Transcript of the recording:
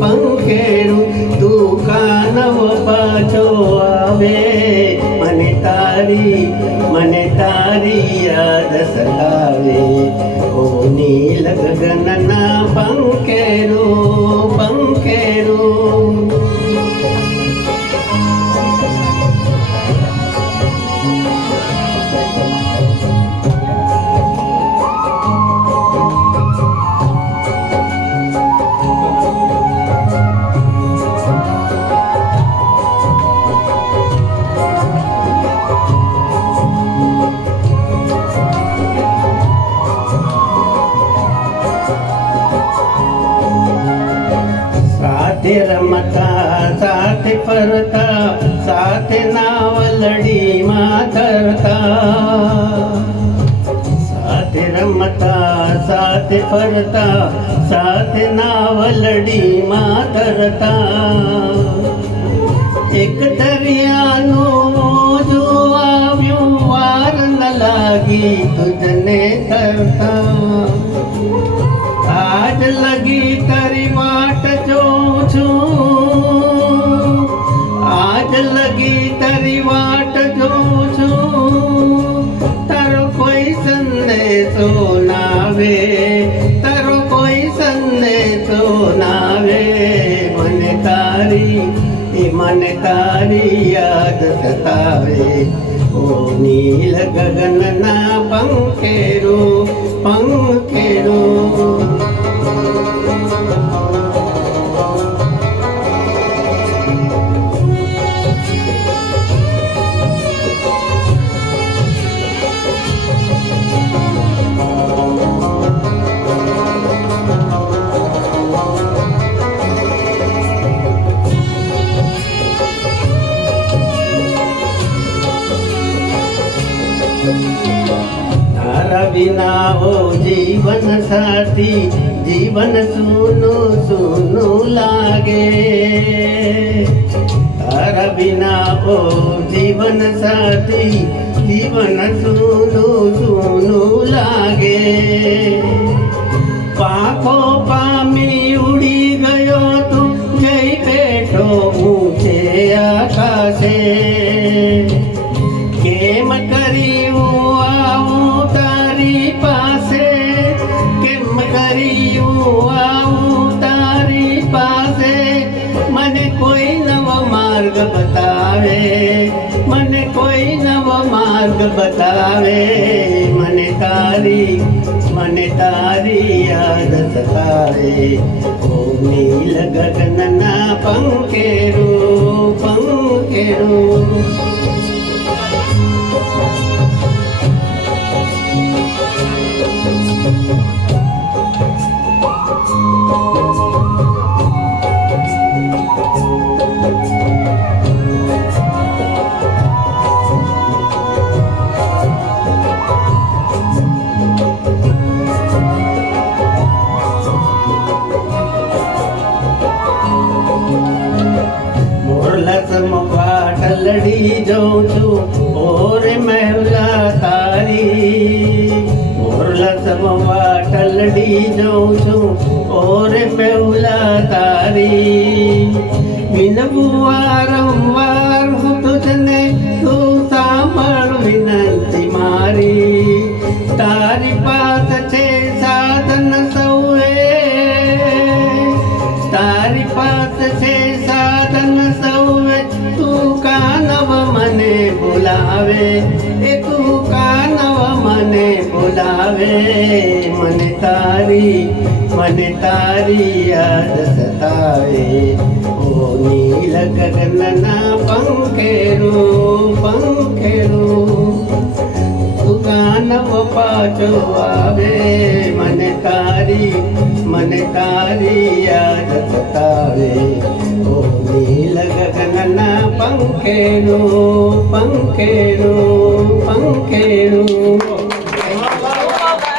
પંખેરું તું કાનવ પાછો આવે મને તારી યાદ સતાવે ઓ નીલ ગગનના પંખેરું સાથે રમતા સાથે ફરતા સાથે નાવલડીમાં તરતા સાથે રમતા સાથે ફરતા સાથે નાવલડીમાં તરતા એક દરિયાનું મોજું આવ્યું વાર ન લાગી તુજને તરતા આજ લગી તારી વાટ જોઉં છું આજ લગી તારી વાટ જોઉં છું તારો કોઈ સંદેશો નાવે તારો કોઈ સંદેશો નાવે મને તારી યાદ સતાવે ઓ નીલ ગગનના પંખેરું તારા વિના હો જીવન સાથી જીવન સૂનું સૂનું લાગે તારા વિના હો જીવન સાથી જીવન સૂનું સૂનું લાગે પાંખો પામી ઉડી ગયો તું જઈ બેઠો ઊંચે આકાશે કેમ કરી આવું તારી પાસે કેમ કરી આવું તારી પાસે મને કોઈ નવો માર્ગ બતાવે મને કોઈ નવો માર્ગ બતાવે મને તારી યાદ સતાવે ઓ નીલ ગગનના પંખેરું પાટલડી જાઉં છું ઓરે મહેલા તારી પાટલડી જાઉં છું ઓરે મહેલા તારી વિનવું વારંવાર હું તુજને તું સાંભળ વિનંતી મારી તારી પાસે છે સાધન સૌએ તારી પાસે છે સાધન સૌએ તું કાનવ મને બોલાવે તું કાનવ મને બોલાવે મને તારી યાદ સતાવે ઓ નીલ ગગનના પંખેરું તું કાનવ પાછો આવે મને તારી યાદ સતાવે ઓ નીલ ગગનના પંખેરું